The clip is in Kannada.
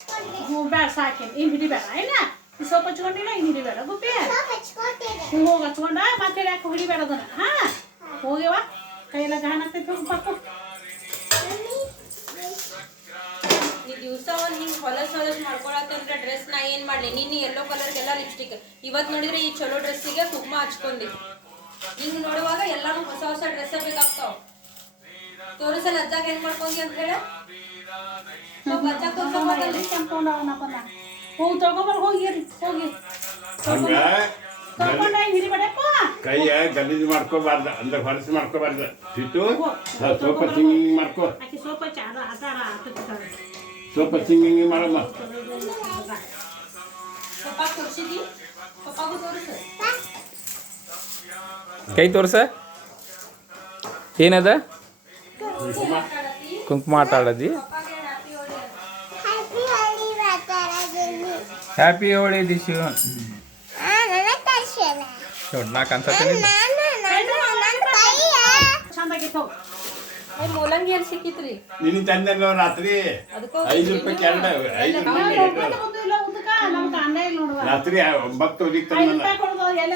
ಹ್ಞೂ ಬೇಡ ಸಾಕೇನು ಇನ್ನು ಹಿಡಿಬೇಡ ಇಲ್ಲ ಈ ಸೋಪ್ ಹಚ್ಕೊಂಡಿಲ್ಲ ಇನ್ನು ಹಿಡಿಬೇಡ ಗುಪ್ಪಿ ಹ್ಞೂ ಹೋಗಿ ಹಚ್ಕೊಂಡ ಮತ್ತೆ ಯಾಕೆ ಹಿಡಿಬೇಡ ಅದನ್ನ ಹಾಂ ಹೋಗ್ಯವ ಕೈಯೆಲ್ಲ ಗಾನ ಆಗ್ತೈತೆ ಹೋಗಿ ಪಾಕು ಈ ದಿವಸ ಒಂದು ಹಿಂಗೆ ಹೊಲಸ್ ಮಾಡ್ಕೊಳತ್ತಂದ್ರೆ ಡ್ರೆಸ್ ನಾ ಏನು ಮಾಡಲಿ ನೀನು ಯೆಲ್ಲೋ ಕಲರ್ಗೆಲ್ಲ ಲಿಪ್ಸ್ಟಿಕ್ ಇವತ್ತು ನೋಡಿದ್ರೆ ಈ ಚಲೋ ಡ್ರೆಸ್ಸಿಗೆ ಕುಂಕುಮ ಹಚ್ಕೊಂಡಿ ಹಿಂಗೆ ನೋಡುವಾಗ ಎಲ್ಲಾನು ಹೊಸ ಹೊಸ ಡ್ರೆಸ್ ಬೇಕಾಗ್ತಾವ ತೋರಿಸಲ್ಲ ಅಜ್ಜಾಗ ಏನು ಮಾಡ್ಕೊಂಡಿ ಅಂತ ಹೇಳ ಅಜ್ಜಾಗ ತೋರ್ಸೋದಲ್ಲಿ ಕೆಂಪೌಂಡವನಪ್ಪಲ್ಲ ಹೋಗಿ ತಗೊಂಬರ್ ಹೋಗಿರಿ ಹೋಗಿ ತಗೊಂಡ ಹಿಡಿಬೇಡಪ್ಪ ಕೈಯ ಗಲೀಜು ಮಾಡ್ಕೋಬಾರ್ದು ಅಂದ್ರೆ ಹೊಲಸು ಮಾಡ್ಕೋಬಾರ್ದು ಸಿಟ್ಟು ಸ್ವಲ್ಪ ಸಿಂಗಿಂಗ್ ಮಾಡ್ಕೋ ಆಕೆ ಸೋಪ್ ಹಚ್ಚಿ ಅದು ಆಟಾಡ ಆಡ್ತಿರ್ತಾಳೆ ಸ್ವಲ್ಪ ಸಿಂಗಿಂಗ್ ಮಾಡಮ್ಮ ಪಪ್ಪ ತೋರಿಸಿದಿ ಪಪ್ಪಾಗೂ ತೋರಿಸು ಕೈ ತೋರ್ಸ ಏನದ ಕುಂಕುಮ ಆಟ ಆಡದಿ ಹ್ಯಾಪಿ ಹೋಳಿ ದಿಶು ನಾ ಕಾಣ್ಸತ್ತೀನಿ ಚಂದಾಗಿತ್ತು ಮೂಲಂಗಿ ಎಲ್ಲಿ ಸಿಕ್ಕಿತ್ರಿ ನಿನ್ನ ತಂದೆಲ್ಲ ರಾತ್ರಿ 5 ರೂಪಾಯಿ ಎರಡು 5 ರೂಪಾಯಿ ಇಲ್ಲ ಉದ್ದಕ ನಮ್ಗೆ ಅನ್ನ ಇಲ್ಲ ನೋಡುವ ರಾತ್ರಿ 9 5 ರೂಪಾಯಿ ಕೊಡ್ಬೋದು ಎಲ್ಲ